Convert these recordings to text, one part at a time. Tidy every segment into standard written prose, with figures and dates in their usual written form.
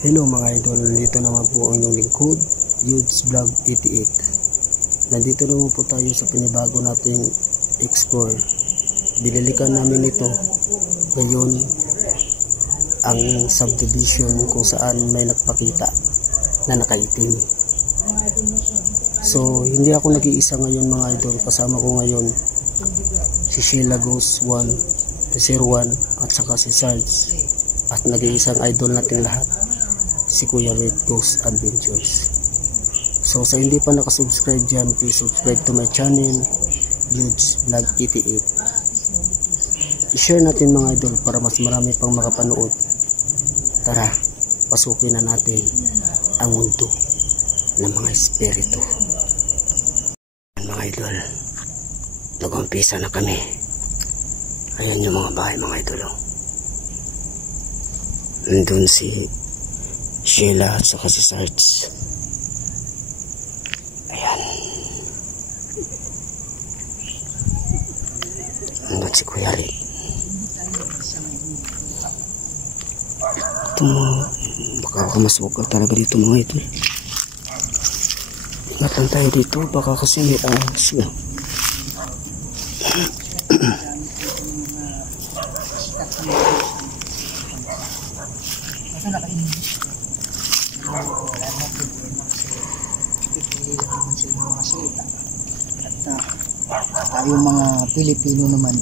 Hello mga idol, dito naman po ang inyong lingkod, Yudes Vlog 88. Nandito naman po tayo sa pinibago nating explore. Binilikan namin ito ngayon ang subdivision kung saan may nagpakita na nakaitim. So hindi ako nag-iisa ngayon mga idol, kasama ko ngayon si Sheila Ghost 1, si Sir 1 at saka si Sarge, at nag-iisang idol natin lahat, si Kuya Red Ghost Adventures. So sa hindi pa nakasubscribe dyan, please subscribe to my channel, Yudes Vlog 88. I-share natin mga idol para mas marami pang makapanood. Tara, pasukin na natin ang mundo ng mga espiritu. Mga idol, nag-umpisa na kami. Ayan yung mga bahay mga idol. Nandun si Sheila at saka si Sarge. Ayan. Nandun si Kuya Rik. Ito mga baka kamasukal talaga dito mga idol. Ingat lang tayo dito, baka kasi may ahas na. Tayo mga Pilipino naman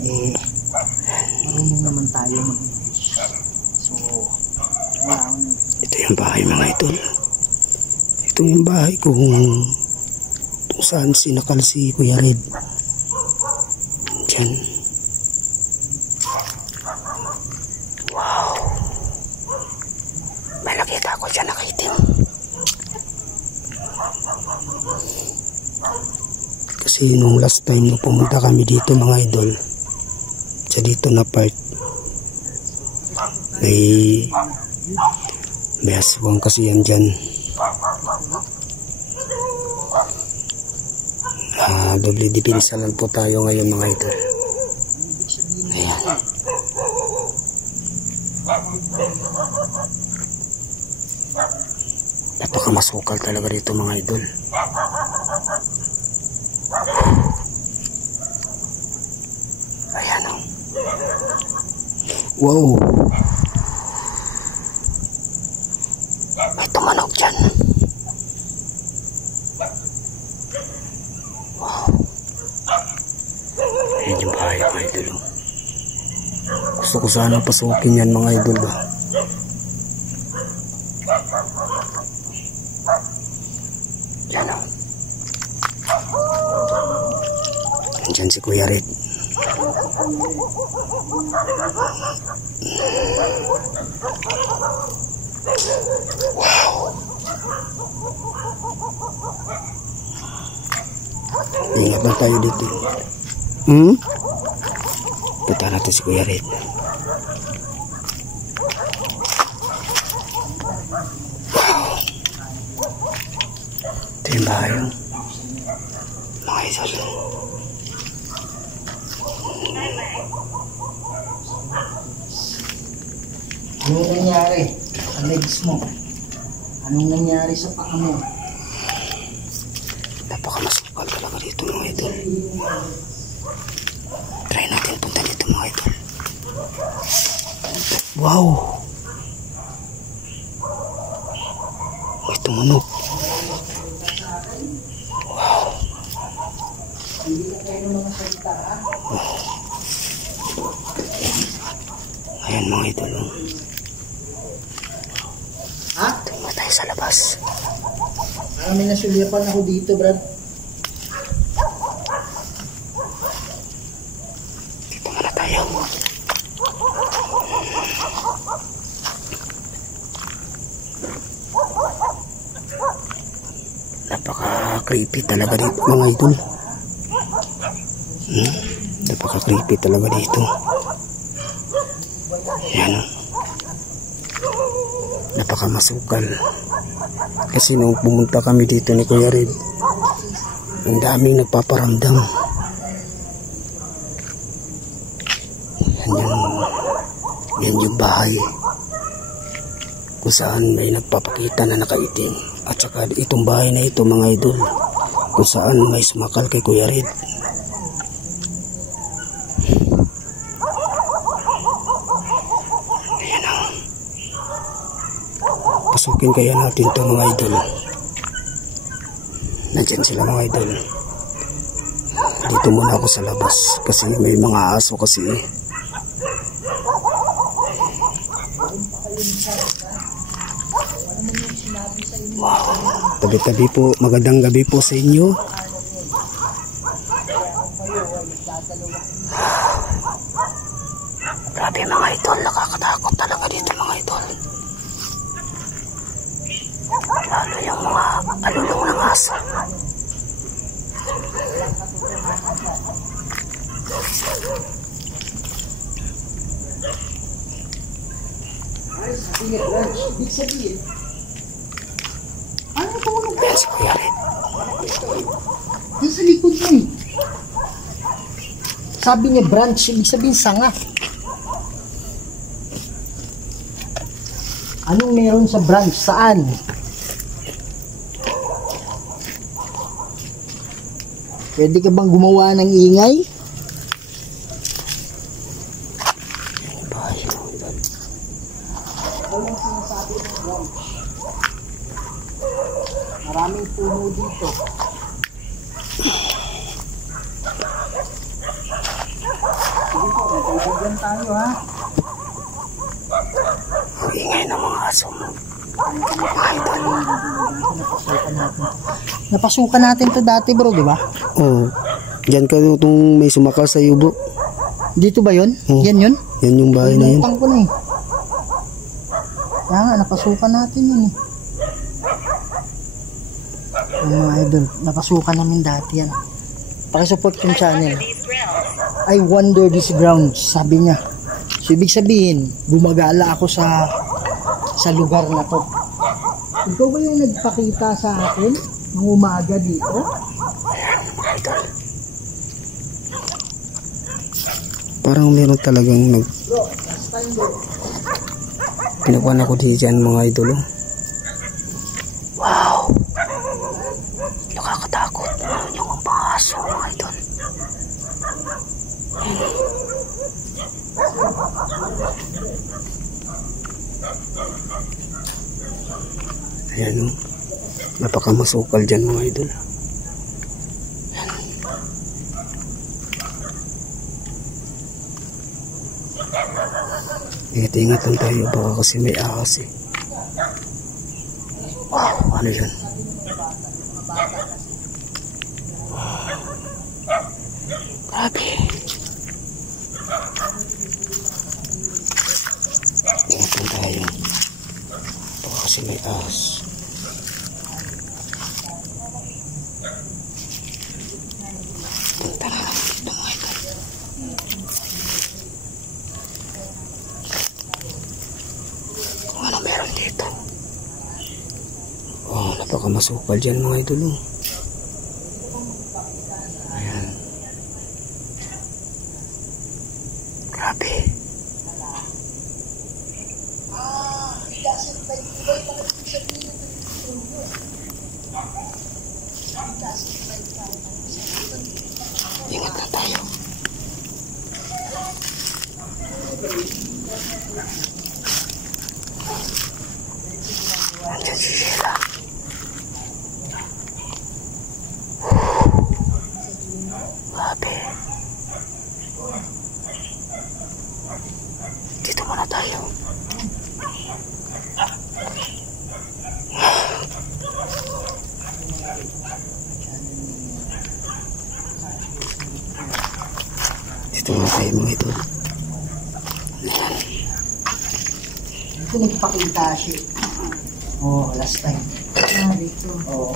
marunong naman tayo mag-English. So ito yung bahay mga idol. Ito yung bahay kung saan sinakal si Kuya Red. Diyan. Wow, may nakita ako dyan nakaitim. Kasi nung last time na pumunta kami dito mga idol, sa dito na part, may aswang kasi yan dyan. Doble dipinsa lang po tayo ngayon mga idol. Ayan. Napakamasukal talaga dito mga idol. Ayan o. Wow, may tumanog dyan. Wow. Ayan yung bahay mga idol. Gusto ko sana pasukin yan mga idol. Yan o. Andyan si Kuya Red. Wow. Ingat lang tayo dito. Punta natin si Kuya Red. Wow. Ito yung bahay mga idol. anong nangyari sa legs mo? Anong nangyari sa paa mo? Napakamasukal talaga dito mga idol. Try natin punta dito mga idol. Wow, may tumunog. Wow. Ayan mga idol. Tingnan tayo sa labas. May nasulyapan ako dito, Brad. Dito muna tayo. Napaka-creepy talaga dito mga idol. Napaka-creepy talaga dito. Yan o. Napakamasukal. Kasi nung pumunta kami dito ni Kuya Red, ang daming nagpaparamdam. Yan yung bahay. kung saan may nagpapakita na nakaitim. At saka itong bahay na ito mga idol, kung saan may sumakal kay Kuya Red. Ayan o. Pasukin kaya natin ito mga idol. Nandyan sila mga idol. Dito muna ako sa labas kasi may mga aso kasi eh. Wow, tabi-tabi po, magandang gabi po sa inyo. Grabe mga idol, nakakatakot talaga dito mga idol. Lalo yung mga alulong ng aso. Ibig sabihin, ano ito mo Ayan si Kuya Red. Yan sa likod mo eh. Sabi niya branch, ibig sabihin sanga. Anong meron sa branch? Saan? Pwede ka bang gumawa ng ingay? Maraming puno dito. Sige po, magkaibigan tayo ha. Ang ingay ng mga aso mo. Napasukan natin. Napasukan natin to dati bro, di ba? Oo. Diyan ka itong may sumakal sa yubo. Dito ba yun? Oo. Yan yun? Yan yung bahay na yun. Pinutang ko na eh. Kaya nga, napasukan natin yun eh. Yung mga idol, napasukan namin dati yan. Pakisupport yung channel. I wonder these grounds, sabi niya. So, ibig sabihin, gumagala ako sa lugar na to. Ikaw ba yung nagpakita sa akin ng umaga dito? Parang meron talagang pinakuan ako dyan mga idol. Wow, nakakatakot. Ano yung mga aso mga idol. Ayan o, napakamasukal dyan mga idol. Ingat-ingat lang tayo baka kasi may ahas eh. Wow, ano yan? Grabe. Ingat lang tayo baka kasi may ahas. Punta na lang dito mga idol. Ano meron dito? Oh, napakamasukal dyan mga idol. Ayan. Grabe. Ingat na tayo. Andiyan si Sheila. Grabe. Dito muna tayo. Dito muna tayo mga ito. Dito nagpakita siya. Oh, last time. Dito. Oh.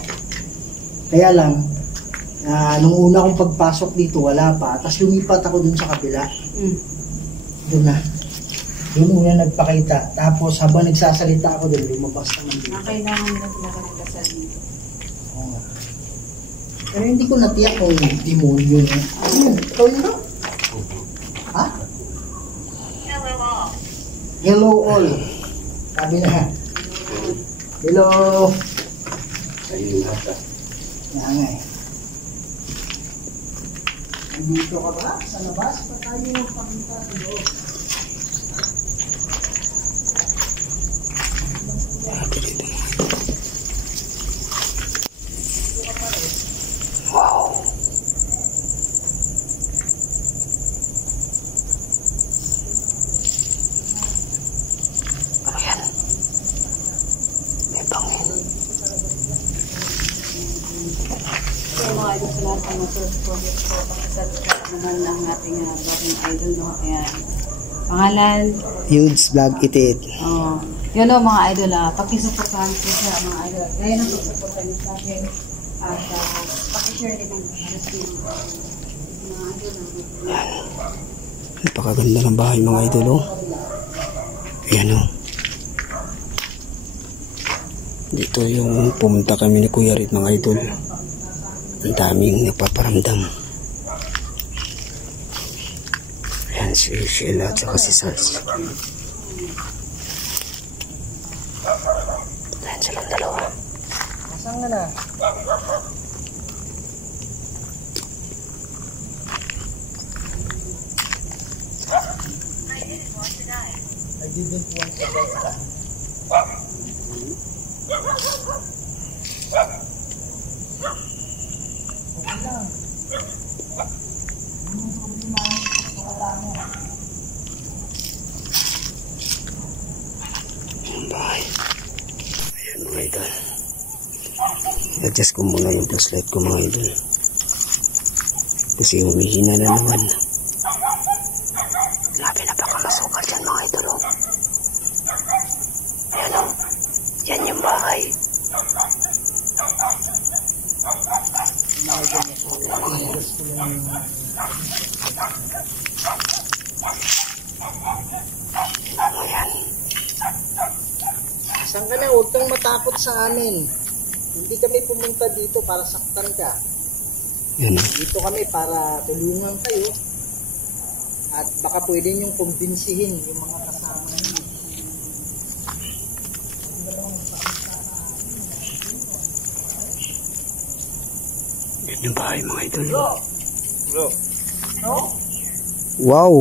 Kaya lang, nung una kong pagpasok dito, wala pa. Tapos lumipat ako dun sa kabila. Doon na. Doon una nagpakita. Tapos habang nagsasalita ako doon, lumabas naman dito. Kailangan nila pinakasal dito. Oo. Pero hindi ko natiyak kung demonyo na. Ano yun? Ikaw yun na? Ha? Hello all. Sabi na, Hello. Ayun lahat ah. Yan nga eh. Nandito ka ba? Sa labas pa tayo pakita sa loob. Wow. Ano yan? May bangin. So, mga idol sa lahat ng motor progress po, pakisubscribe naman ang ating bagong idol, no? Ayan. Pangalan, Huge vlog itit. yun o mga idol, pakisuportahan po siya mga idol. Kaya nang pagsuportahan niyo sa akin at pakishare din ang mga idol. Napakaganda ng bahay mga idol oh. Ayan oh. Dito yung pumunta kami ni Kuya Rit mga idol. Ang daming napaparamdam. Ayan si Sheila at saka si Sarge. Ayan silang dalawa. Saan ka na? I didn't want to write that. Ang bahay. Ayan mga idol. I-adjust ko muna yung flashlight ko mga idol. Kasi humihina na naman. Grabe na baka masukal dyan mga idol oh. Ayan oh. Yan yung bahay. Ayan. Saan ka na? Huwag kang matakot sa amin. Hindi kami pumunta dito para saktan ka. Yan oh. Dito kami para tulungan kayo. At baka pwede niyong kumbinsihin yung mga kasama niyo. Yan yung bahay mga idol. Bro. No? Wow.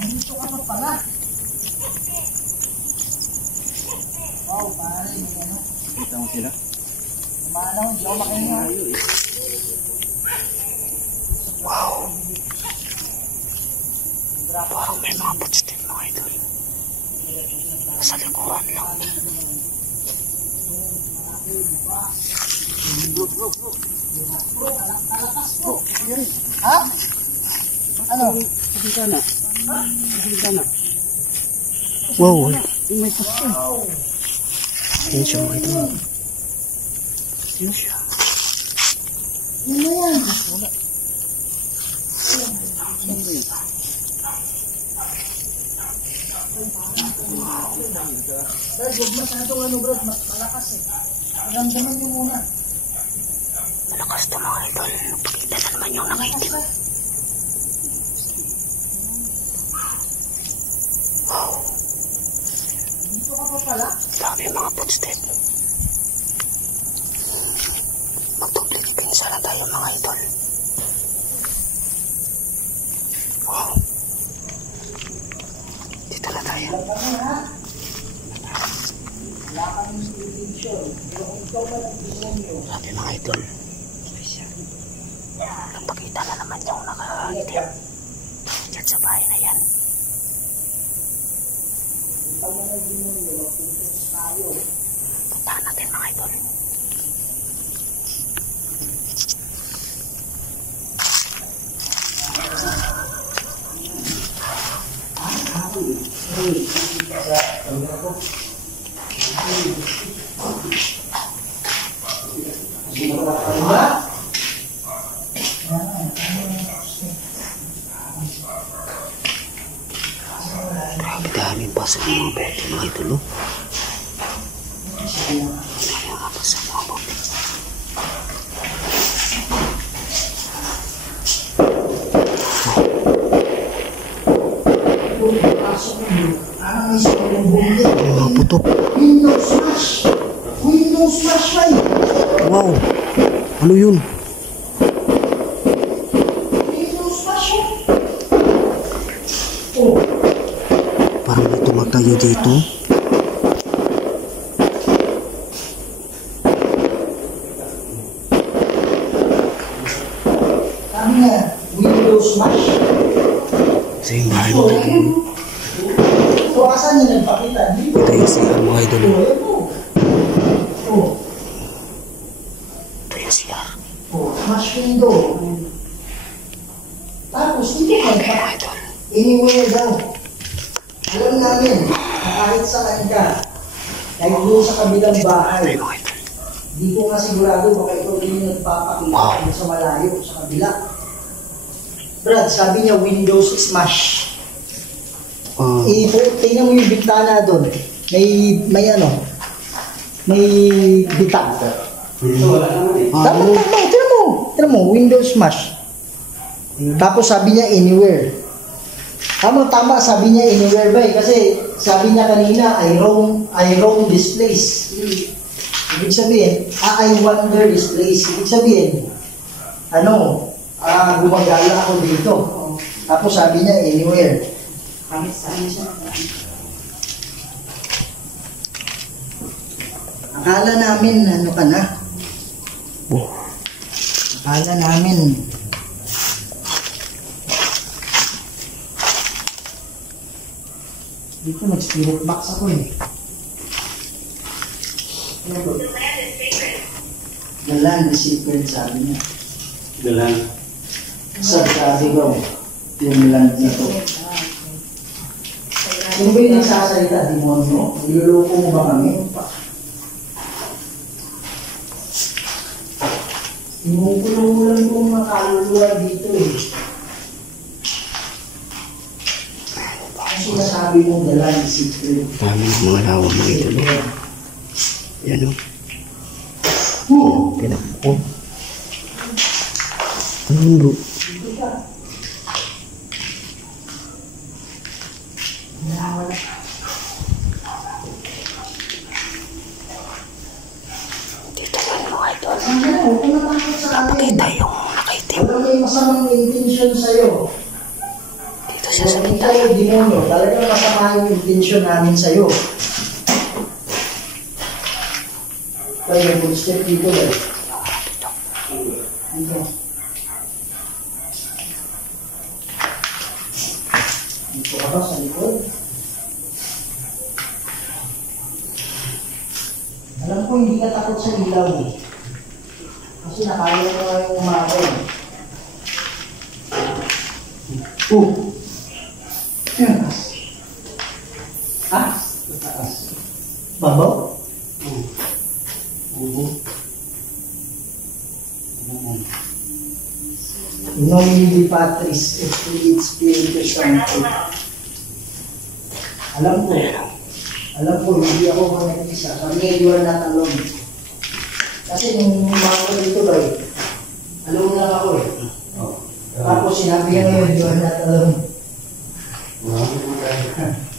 Andito ka pa pala. Wow, pare. Ano? Kita mo sila? Umalaw, hindi ako makahinga. Wow. Parang may mga footstep mga idol. Sa likuran lang. Ha? Ano? Wow. Yan siya mga idol. Yan siya. Ano yan? Brad, huwag masyadong ano bro, mas malakas eh. Ramdaman niyo muna. Malakas to mga idol. Pakita na naman yung nakaitim. Wow. Dito ka pa pala? Dami yung mga footstep. Mag-duplicate pinsa na tayo mga idol. Wow. Dito na tayo. Wala kami intention. Pero kung ikaw man ang demonyo. Grabe mga idol. Nagpakita na naman yung nakaitim. Diyan sa bahay na yan. Ikaw man ang demonyo, magpusos tayo. Puntahan natin mga idol. Grabe daming pasok ng mga bote mga idol oh. Daming mga pasok ng mga bote. pagpasok mo, parang may sobrang bumili. Mga putok. Windows smash! Windows smash ba yun? Wow. Ano yun? Windows smash yun? Oh, Parang may tumatayo dito. sabi nga, Windows smash. Sa yung bahay So, mga idol. ayun. So, asan niya nagpakita? Dito. Ito yung CR mga idol. Oh, ayun po. Oh, Ito yung CR. oh, smash window. Tapos, hindi ka Idol. anywhere daw. Alam namin, na kahit saan ka, kahit doon sa kabilang bahay, Mga idol. di ko nga sigurado baka ito rin yung nagpapakita Wow. sa malayo, sa kabila. Brad, sabi niya Windows smash. Ah, Tingnan mo yung bintana doon. May ano, may bitag. Tama, tingnan mo, Windows smash. Tapos sabi niya anywhere. Tama, sabi niya anywhere ba eh. Kasi sabi niya kanina, I roam this place. Ibig sabihin, I wonder this place. Ibig sabihin, gumagala ako dito. Tapos sabi niya anywhere. Pangit sa ano siya. Akala namin, ano ka na? oh. Akala namin, dito nag-spirit box ako eh. Ano to? The land is secret, sabi niya. Dalan. Sabi ko, yung land na to. Sino ba yung nagsasalita? Demonyo? Niloloko mo ba kami? Inukulong mo lang itong mga kaluluwa dito eh. Ang sinasabi mo, the land is secret. Dami ng mga lawa mga idol. Yan o. Pinako. Ano yun bro? Dito yan mga idol. Ang gano'n, huwag ka natakot sa akin. Kita yung nakaitim. Walang may masamang intention sa'yo. Dito siya sa Kung bintana. ikaw, demonyo, talagang masama yung intention namin sa'yo. Kaya yung good step dito ba? Dito. Dito ka ba sa likod? Alam ko hindi ka takot sa ilaw eh. Kasi nakaya mo nga yung umakon. Yan. Ha? Babaw? Nomini Patris et Filii Spiritus Sancti. Alam ko, hindi ako mag-isa. Kami, you are not alone. Kasi nung mga ko dito ba eh, alone lang ako eh. Tapos sinabi niya ngayon, you are not alone.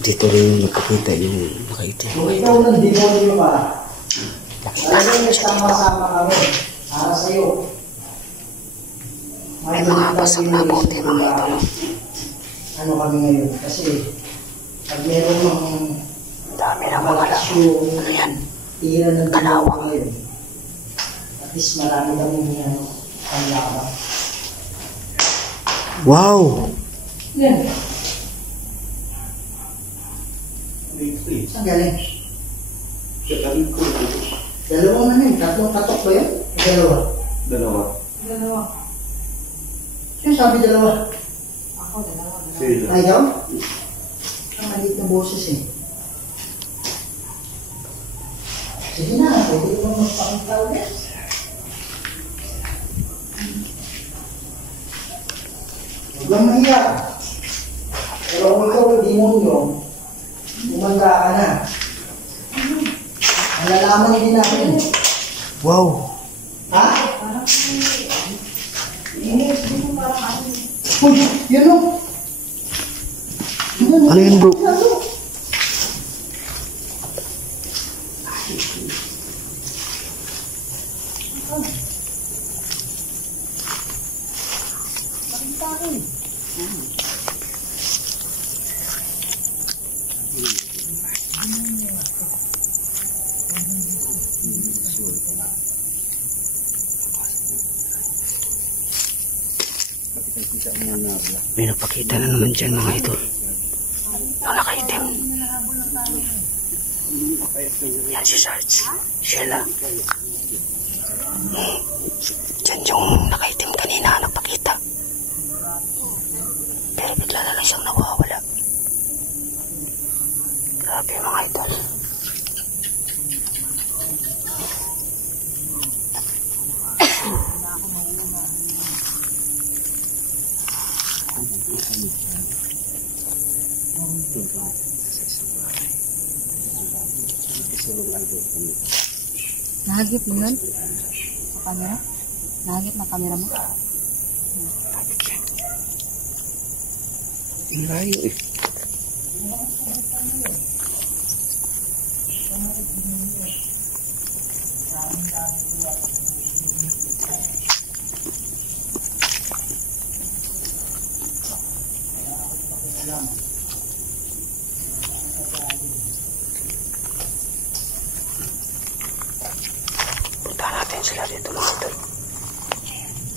Dito rin yung nakakita yung nakaitim. Kung ikaw ng demonyo ka, talagang nagsama-sama kami para sa'yo. May mga basang na bote mga idol. Ano kami ngayon? Kasi pag meron ng Dami na mga malakas lawa. yung Ano yan? tira ng Kalawa. demonyo ngayon, at least marami kami ang laban. Wow! Yan. Saan galing? Dalawang na yun. Tatlong katok ba yun? Dalawa. Dalawa. Sino sabi dalawa? Ako, dalawa. Ay, ikaw? Ang maliit na boses eh. Sige na, pwede ko magpakita ulit. Huwag lang mahiya. Pero kung ikaw ay demonyo, umanda ka na. Malalaman din natin. Wow! Ha? Uy, yun o. Hindi Ano yun bro? May napakita na naman dyan mga idol. Ang nakaitim. Yan si Sarge. Sheila. Dyan yung nakaitim kanina nagpakita. Pero bigla na lang siyang nawawala. Grabe mga idol. Nahagip mo yun? Sa camera? Nahagip na camera mo? Ang layo eh. Puntahan natin sila dito mga idol.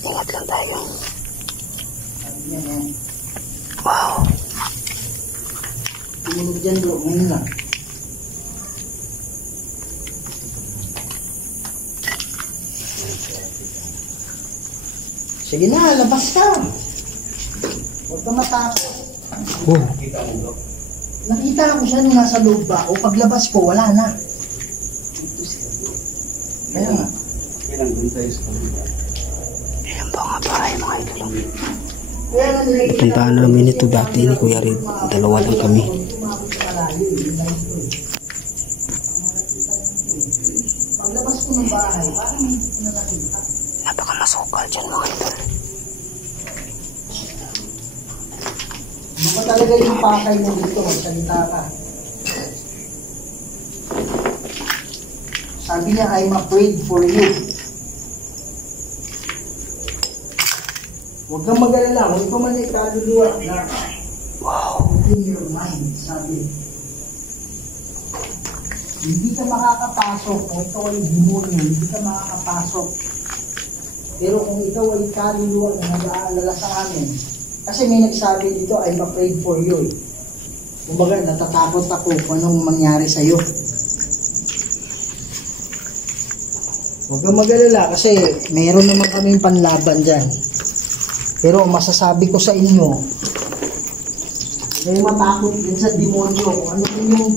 Ingat lang tayo. Wow. Tumunog dyan bro, ngayon lang. Sige na, labas ka. Huwag ka matakot. Oh. Nakita ko siya nung nasa loob ba, o paglabas ko, wala na. Kaya nga. Ayan po nga bahay mga idol. Kaya nga nilagay Puntahan namin ito dati ni Kuya Red. Dalawa lang kami. paglabas ko ng bahay, parang hindi ko na nakita. Napakamasukal dyan mga idol. Ano ba talaga yung pakay mo dito? Magsalita ka. Sabi niya, I'm afraid for you. Huwag kang mag-alala. Huwag ka man ikaluluwa na in your mind, sabi. Hindi ka makakapasok kung ikaw ay demonyo, hindi ka makakapasok. Pero kung ikaw ay kaluluwa na nag-aalala sa amin, kasi may nagsabi dito, I'm afraid for you. Kumbaga, natatakot ako kung anong mangyari sa'yo. Huwag kang mag-alala kasi mayroon naman kaming panlaban dyan. Pero masasabi ko sa inyo, kayo matakot din sa demonyo. Kung ano yung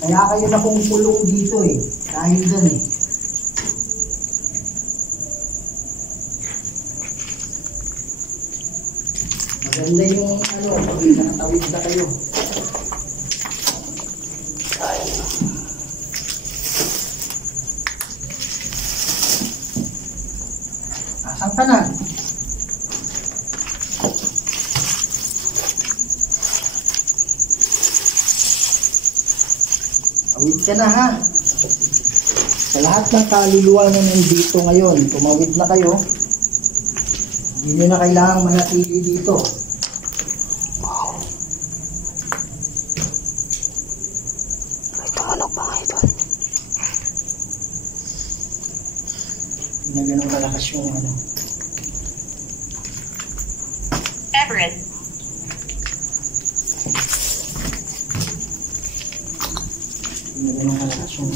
kaya kayo na kong pulong dito eh. Dahil dyan eh. Maganda yung ano, pag nakatawid na kayo. Asan ka na? Tawid ka na ha. Sa lahat ng kaluluwa na nandito ngayon, tumawid na kayo. Hindi nyo na kailangang manatili dito. May tumanog mga idol. Hindi na ganun kalakas yung ano. Everett. Hindi na ganun kalakas yung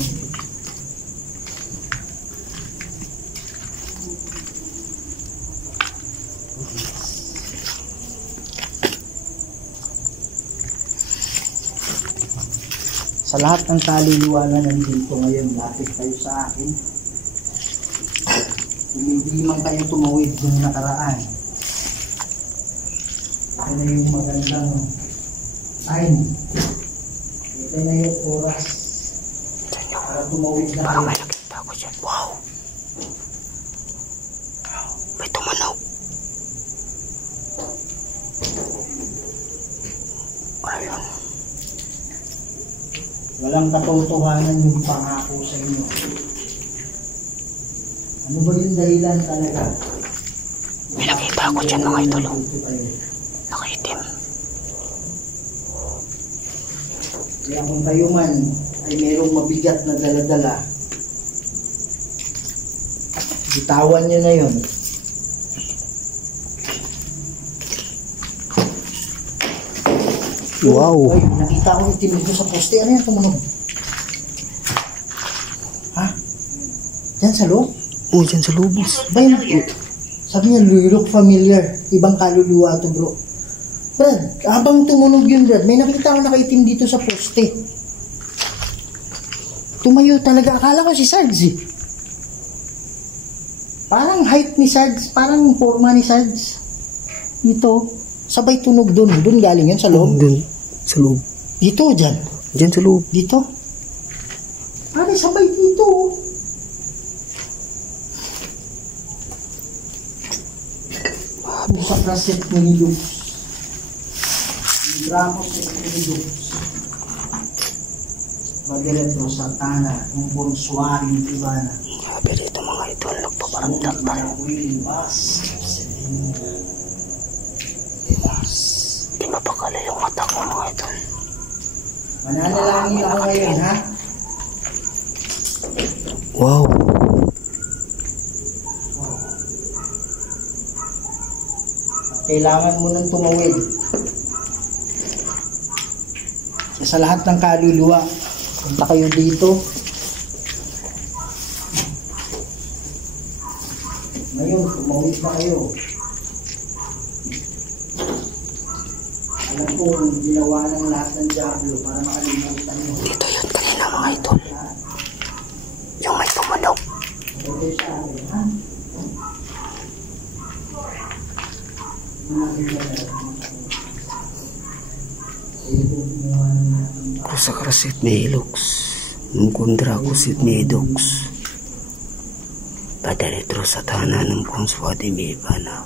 sa lahat ng kaluluwa na nandito ngayon, lapit kayo sa akin. Kung hindi man kayo tumawid yung nakaraan, ito na yung magandang sign. Ito na yung oras para tumawid na kayo. May nakita ko dyan. Wow. May tumanog. yun. Walang katotohanan yung pangako sa inyo. Ano ba yung dahilan talaga? May nakita ako dyan mga idol. Nakaitim. Kaya kung kayo man ay mayroong mabigat na daladala, bitawan nyo na yun. Wow. Ay, nakita ko itim dito sa poste. Ano yan tumunog? Ha? Diyan sa loob? Oh, dyan sa lubos. Ba yun? Sabi niya, you look familiar. Ibang kaluluwa to, bro. Brad, habang tumunog yun, Brad, may nakita ko nakaitim dito sa poste. Tumayo talaga. Akala ko si Sarge eh. Parang height ni Sarge. Parang forma ni Sarge. Ito. Sabay tunog dun. Dun galing yun sa loob. Dun, sa loob. Dito, dyan. Dyan sa loob. Dito. Pare, sabay dito. Sa praset ni Lux. Dracos ni Lux. Bageleto Santana, yung bonsuaring Ivana. Sabi dito mga idol, nagpaparamdam pa rin. Di mapakala yung mata ko mga idol. Mananalangin ako ngayon, ha? Wow. Kailangan mo nang tumawid. Kaya sa lahat ng kaluluwa, punta kayo dito. Ngayon, tumawid na kayo. Alam ko, ginawa ng lahat ng Diablo para makalimutan mo. Dito yun kanina mga idol. Yung may tumunog. Ito sa akin, ha? Kusa karasit may iloks. Mungkundra kusit may idoks. Padaretro sa tahanan ng konswadi may ibana.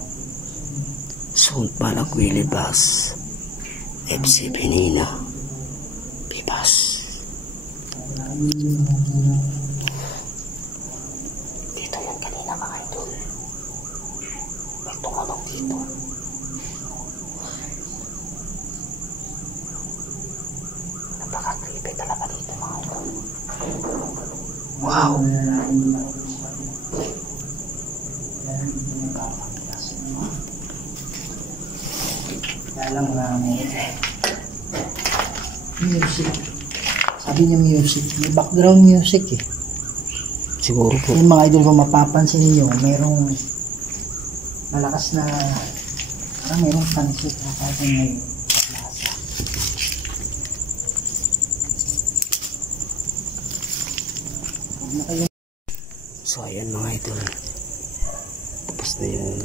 Sunt balak wilibas. FC Benina. Bibas. Dito yan kanina mga idol. May tumunog dito. Napaka-creepy talaga dito mga idol. Wow! Kaya lang music. Sabi niya music. May background music eh. Siguro po. Yung mga idol, kung mapapansin niyo, mayroong malakas na parang mayroong pansip na kahit may lasa. Huwag na kayo. So ayan mga idol. Tapos na yung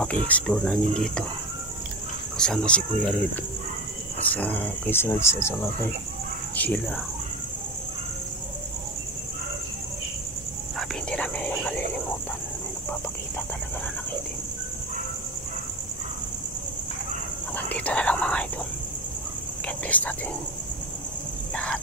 pag-i-explore namin dito. Kasama si Kuya Red. At sa kay Sarge at saka kay Sheila. Sabi hindi namin yung malilimutan. May nagpapakita talaga na nakitin. At andito na lang mga idol. God bless natin lahat.